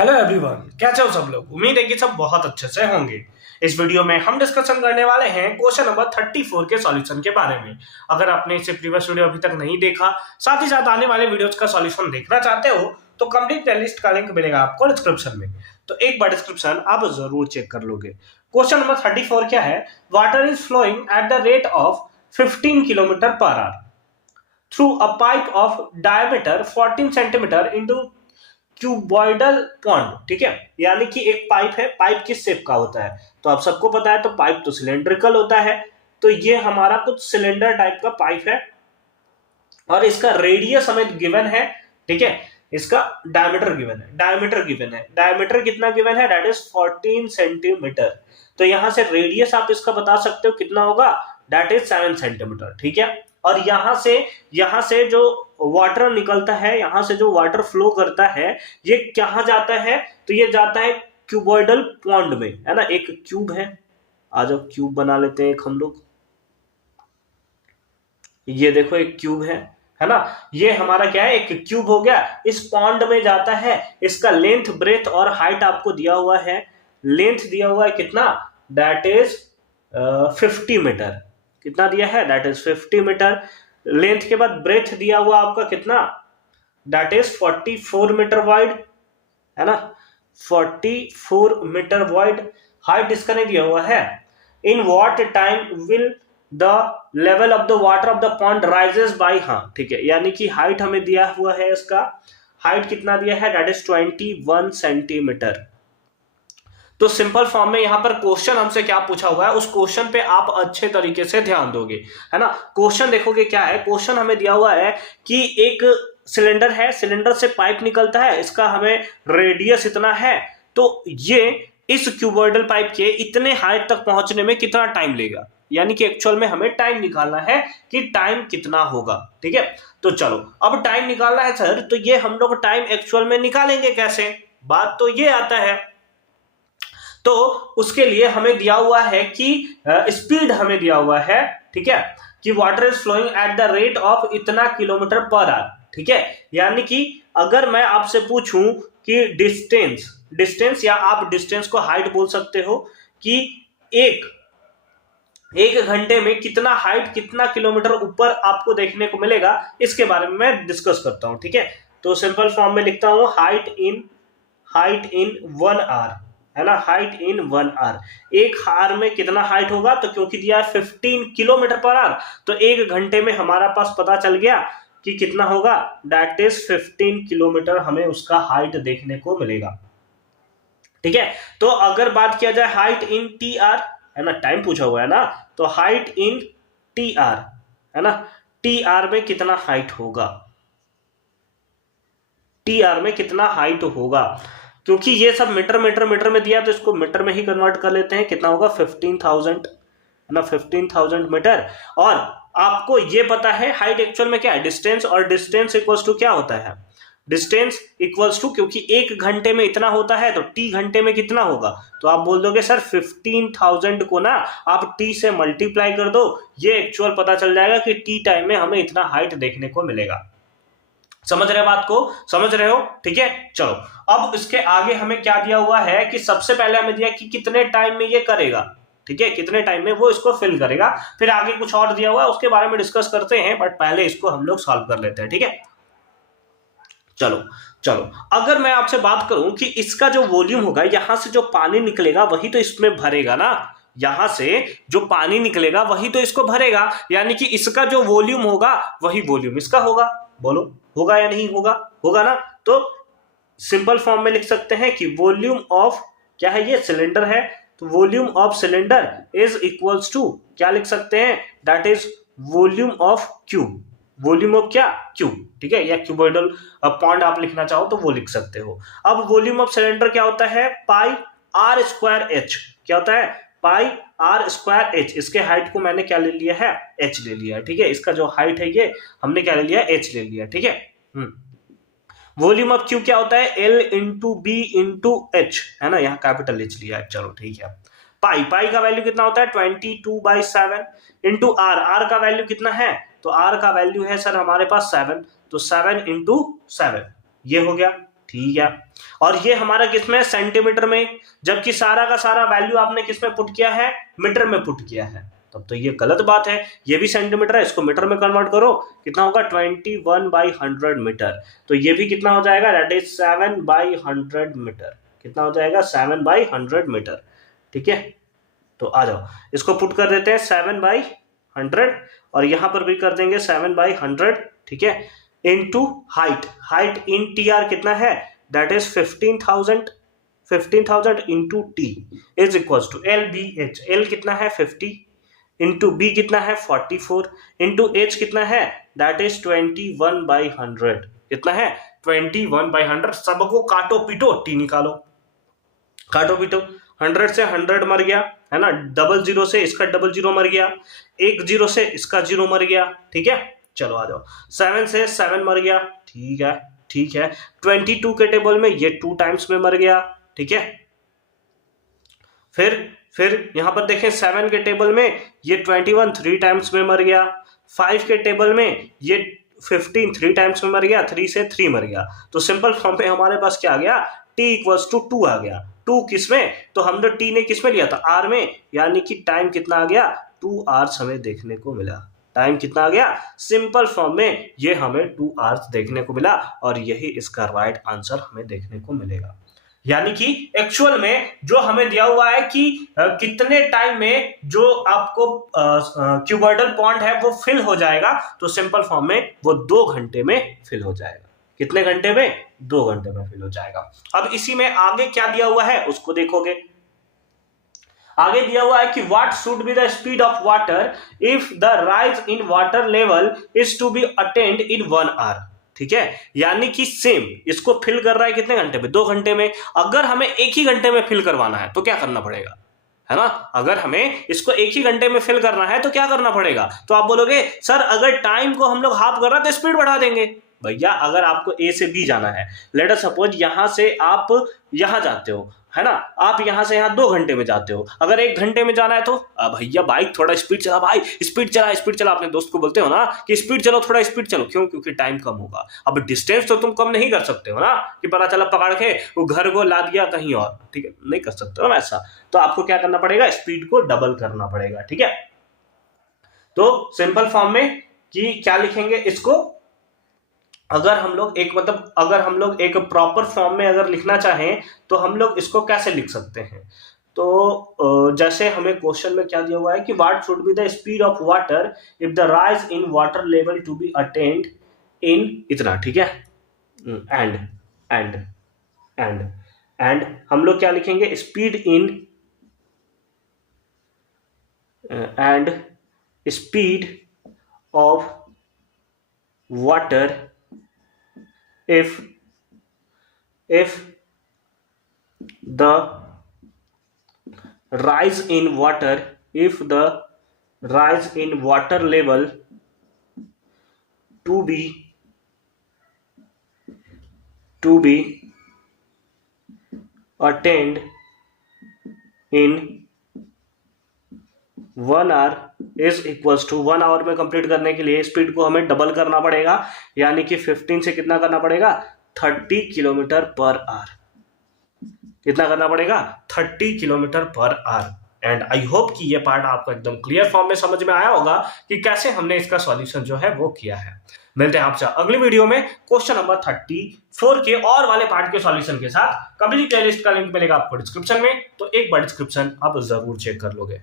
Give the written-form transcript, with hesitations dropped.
Hello everyone, कैसे हो सब लोग। उम्मीद है कि सब बहुत अच्छे से होंगे। इस वीडियो में हम डिस्कशन करने वाले हैं क्वेश्चन नंबर 34 के सॉल्यूशन के बारे में। अगर आपने इससे प्रीवियस वीडियो अभी तक नहीं देखा, साथ ही साथ आने वाले वीडियोस का सॉल्यूशन देखना चाहते हो, तो कंप्लीट प्लेलिस्ट का लिंक मिलेगा आपको डिस्क्रिप्शन में। तो एक बार डिस्क्रिप्शन आप जरूर चेक कर लोगे। क्वेश्चन नंबर 34 क्या है? Water is flowing at the rate of 15 kilometre per hour through a pipe of diameter 14 centimetre into cuboidal pond. ठीक है, यानी कि एक पाइप है। पाइप किस शेप का होता है तो आप सबको पता है, तो पाइप तो सिलेंड्रिकल होता है। तो ये हमारा कुछ सिलेंडर टाइप का पाइप है और इसका रेडियस हमें गिवन है। ठीक है, इसका डायमीटर गिवन है। डायमीटर कितना गिवन है? That is 14 centimetre. तो यहां से रेडियस आप इसका बता सकते हो कितना होगा, दैट इज 7 सेंटीमीटर। ठीक है, और यहां से जो वाटर निकलता है, यहां से जो वाटर फ्लो करता है, ये कहां जाता है? तो ये जाता है क्यूबॉइडल पॉन्ड में, है ना। एक क्यूब है, आ जाओ क्यूब बना लेते हैं एक हम लोग। ये देखो एक क्यूब है ना। ये हमारा क्या है? एक क्यूब हो गया, इस पॉन्ड में जाता है। इसका लेंथ, ब्रेथ और हाइट आपको दिया हुआ है। लेंथ दिया हुआ है कितना? That is 50 metre. कितना दिया है? That is 50 metre. लेंथ के बाद ब्रेथ दिया हुआ आपका कितना? दैट इज 44 मीटर वाइड, है ना। 44 मीटर वाइड। हाइट इसका नहीं दिया हुआ है। In what time will the level of the water of the pond rises by, हाँ ठीक है, यानी कि हाइट हमें दिया हुआ है। इसका हाइट कितना दिया है? That is 21 centimetre. तो सिंपल फॉर्म में यहां पर क्वेश्चन हमसे क्या पूछा हुआ है, उस क्वेश्चन पे आप अच्छे तरीके से ध्यान दोगे, है ना। क्वेश्चन देखोगे क्या है। क्वेश्चन हमें दिया हुआ है कि एक सिलेंडर है, सिलेंडर से पाइप निकलता है, इसका हमें रेडियस इतना है। तो ये इस क्यूबॉइडल पाइप के इतने हाइट तक पहुंचने में कितना टाइम लेगा, यानी कि एक्चुअल में हमें टाइम निकालना है कि टाइम कितना होगा। ठीक है, तो चलो अब टाइम निकालना है सर, तो ये हम लोग टाइम एक्चुअल में निकालेंगे कैसे? बात तो ये आता है। तो उसके लिए हमें दिया हुआ है कि स्पीड हमें दिया हुआ है। ठीक है, कि water is flowing at the rate of इतना किलोमीटर पर आवर। ठीक है, यानी कि अगर मैं आपसे पूछूं कि डिस्टेंस या आप डिस्टेंस को हाइट बोल सकते हो, कि एक घंटे में कितना हाइट, कितना किलोमीटर ऊपर आपको देखने को मिलेगा, इसके बारे में मैं डिस्कस करता हूं। ठीक है, तो सिंपल फॉर्म में लिखता हूं हाइट इन 1 आवर, है ना। हाइट इन 1 आवर, एक आवर में कितना हाइट होगा? तो क्योंकि दिया है 15 किलोमीटर पर आवर, तो एक घंटे में हमारा पास पता चल गया कि कितना होगा। दैट इज 15 किलोमीटर हमें उसका हाइट देखने को मिलेगा। ठीक है, तो अगर बात किया जाए हाइट इन टी आर, है ना, टाइम पूछा हुआ है ना, तो हाइट इन टी आर, है ना, टी आर में कितना हाइट होगा? टी आर में कितना हाइट होगा? क्योंकि ये सब मीटर में दिया, तो इसको मीटर में ही कन्वर्ट कर लेते हैं। कितना होगा? 15,000, है ना, 15,000 मीटर। और आपको ये पता है हाइट एक्चुअल में क्या है? डिस्टेंस, और डिस्टेंस इक्वल्स टू क्या होता है? डिस्टेंस इक्वल्स टू, क्योंकि एक घंटे में इतना होता है, तो टी घंटे में कितना होगा? तो आप बोल दोगे सर 15,000 को ना आप टी से मल्टीप्लाई कर दो, ये एक्चुअल पता चल जाएगा कि टी टाइम में हमें इतना हाइट देखने को मिलेगा। समझ रहे बात को? समझ रहे हो? ठीक है, चलो अब इसके आगे हमें क्या दिया हुआ है कि सबसे पहले हमें दिया कि कितने टाइम में ये करेगा। ठीक है, कितने टाइम में वो इसको फिल करेगा। फिर आगे कुछ और दिया हुआ है, उसके बारे में डिस्कस करते हैं, बट पहले इसको हम लोग सॉल्व कर लेते हैं। ठीक है, चलो अगर मैं आपसे बात करूं कि इसका जो वॉल्यूम होगा, यहां से जो पानी निकलेगा वही तो इसमें भरेगा ना। यहां से जो पानी निकलेगा वही तो इसको भरेगा, यानी कि इसका जो वॉल्यूम होगा वही वॉल्यूम इसका होगा। बोलो होगा या नहीं होगा? होगा ना। तो सिंपल फॉर्म में लिख सकते हैं कि वॉल्यूम ऑफ, क्या है ये? सिलेंडर है, तो volume of cylinder is equals to, क्या लिख सकते हैं? That is volume of cube. Volume of क्या? क्यूब। ठीक है, या क्यूबॉइडल पॉन्ड आप लिखना चाहो तो वो लिख सकते हो। अब वॉल्यूम ऑफ सिलेंडर क्या होता है? पाई आर स्क्वायर एच। क्या होता है? पाई आर स्क्वायर एच। इसके हाइट को मैंने क्या ले लिया है? एच ले लिया है। ठीक है, इसका जो हाइट है ये हमने क्या ले लिया? एच ले लिया। ठीक है, वॉल्यूम ऑफ क्यू क्या होता है? L into B into H, है ना, यहाँ कैपिटल एच लिया है। चलो ठीक है, पाई का वैल्यू कितना होता है? 22/7 इंटू आर। आर का वैल्यू कितना है? तो आर का वैल्यू है सर हमारे पास 7, तो 7 इंटू 7 ये हो गया। ठीक है, और ये हमारा किसमें है, सेंटीमीटर में, जबकि सारा का सारा वैल्यू आपने किसमें पुट किया है, मीटर में पुट किया है। तब तो ये गलत बात है, ये भी सेंटीमीटर है, इसको मीटर में कन्वर्ट करो, कितना होगा 21/100 मीटर। तो ये भी कितना हो जाएगा, दैट इज 7/100 मीटर। कितना हो जाएगा, 7/100 मीटर। ठीक है, तो आ जाओ इसको पुट कर देते हैं 7/100 और यहां पर भी कर देंगे 7/100। ठीक है, इनटू हाइट, हाइट इन टी आर कितना है, that is 15,000 into T is equal to L B H. L कितना है 50 इंटू बी कितना है 44 इंटू एच कितना है, दैट इज 21/100। कितना है 21/100। सबको काटो पीटो, टी निकालो, काटो पीटो। 100 से 100 मर गया है ना, डबल जीरो से इसका डबल जीरो मर गया, एक जीरो से इसका जीरो मर गया। ठीक है, चलो आ जाओ, 7 से 7 मर गया। ठीक है, ठीक है, 22 के टेबल में ये 2 टाइम्स में मर गया। ठीक है, फिर यहां पर देखें 7 के टेबल में ये 21 3 टाइम्स में मर गया। 5 के टेबल में ये 15 3 टाइम्स में मर गया, 3 से 3 मर गया। तो सिंपल फॉर्म में हमारे पास क्या आ गया, t इक्वल्स टू 2 आ गया। 2 किसमें, तो हमने t ने किसमें लिया था, r में, यानी कि टाइम कितना आ गया 2 आवर्स हमें देखने को मिला। टाइम कितना आ गया, सिंपल फॉर्म में ये हमें 2 आवर्स देखने को मिला और यही इसका राइट आंसर हमें देखने को मिलेगा। यानी कि एक्चुअल में जो हमें दिया हुआ है कि कितने टाइम में जो आपको क्यूबॉइडल पॉन्ड है वो फिल हो जाएगा, तो सिंपल फॉर्म में वो 2 घंटे में फिल हो जाएगा। कितने घंटे में, 2 घंटे में फिल हो जाएगा। अब इसी में आगे क्या दिया हुआ है उसको देखोगे। आगे दिया हुआ है कि what should be the speed of water if the rise in water level is to be attained in 1 hour. ठीक है, यानी कि सेम इसको फिल कर रहा है कितने घंटे में, 2 घंटे में। अगर हमें 1 ही घंटे में फिल करवाना है तो क्या करना पड़ेगा, है ना, अगर हमें इसको 1 ही घंटे में फिल करना है तो क्या करना पड़ेगा। तो आप बोलोगे सर अगर टाइम को हम लोग हाफ कर रहे हैं तो स्पीड बढ़ा देंगे। भैया अगर आपको ए से बी जाना है, लेट अस सपोज यहां से आप यहां जाते हो, है ना, आप यहां से यहां 2 घंटे में जाते हो, अगर 1 घंटे में जाना है तो भैया बाइक थोड़ा स्पीड चला, भाई स्पीड चला स्पीड चला। अपने दोस्त को बोलते हो ना कि स्पीड चलो, थोड़ा स्पीड चलो, क्यों, क्योंकि टाइम कम होगा। अब डिस्टेंस तो तुम कम नहीं कर सकते हो ना, कि पता चला पकड़ के वो घर को ला दिया कहीं और, ठीक है, नहीं कर सकते हो ना ऐसा। तो आपको क्या करना पड़ेगा, स्पीड को डबल करना पड़ेगा। ठीक है, तो सिंपल फॉर्म में कि क्या लिखेंगे इसको, अगर हम लोग एक प्रॉपर फॉर्म में अगर लिखना चाहें तो हम लोग इसको कैसे लिख सकते हैं। तो जैसे हमें क्वेश्चन में क्या दिया हुआ है कि what should be the speed of water if the rise in water level to be attained in इतना। ठीक है, एंड हम लोग क्या लिखेंगे, speed in and speed of water if the rise in water level to be attained in 1 hour is equals to 1 hour में कंप्लीट करने के लिए स्पीड को हमें डबल करना पड़ेगा, यानी कि 15 से कितना करना पड़ेगा, 30 किलोमीटर पर आवर। कितना करना पड़ेगा, 30 kilometre per our. And I hope कि ये पार्ट आपको एकदम क्लियर फॉर्म में समझ में आया होगा कि कैसे हमने इसका सॉल्यूशन जो है वो किया है। मिलते हैं आपसे अगली वीडियो में क्वेश्चन नंबर 34 के और वाले पार्ट के सॉल्यूशन के साथ। कंप्लीट प्लेलिस्ट का लिंक मिलेगा आपको डिस्क्रिप्शन में, तो एक बार डिस्क्रिप्शन आप जरूर चेक कर लोगे।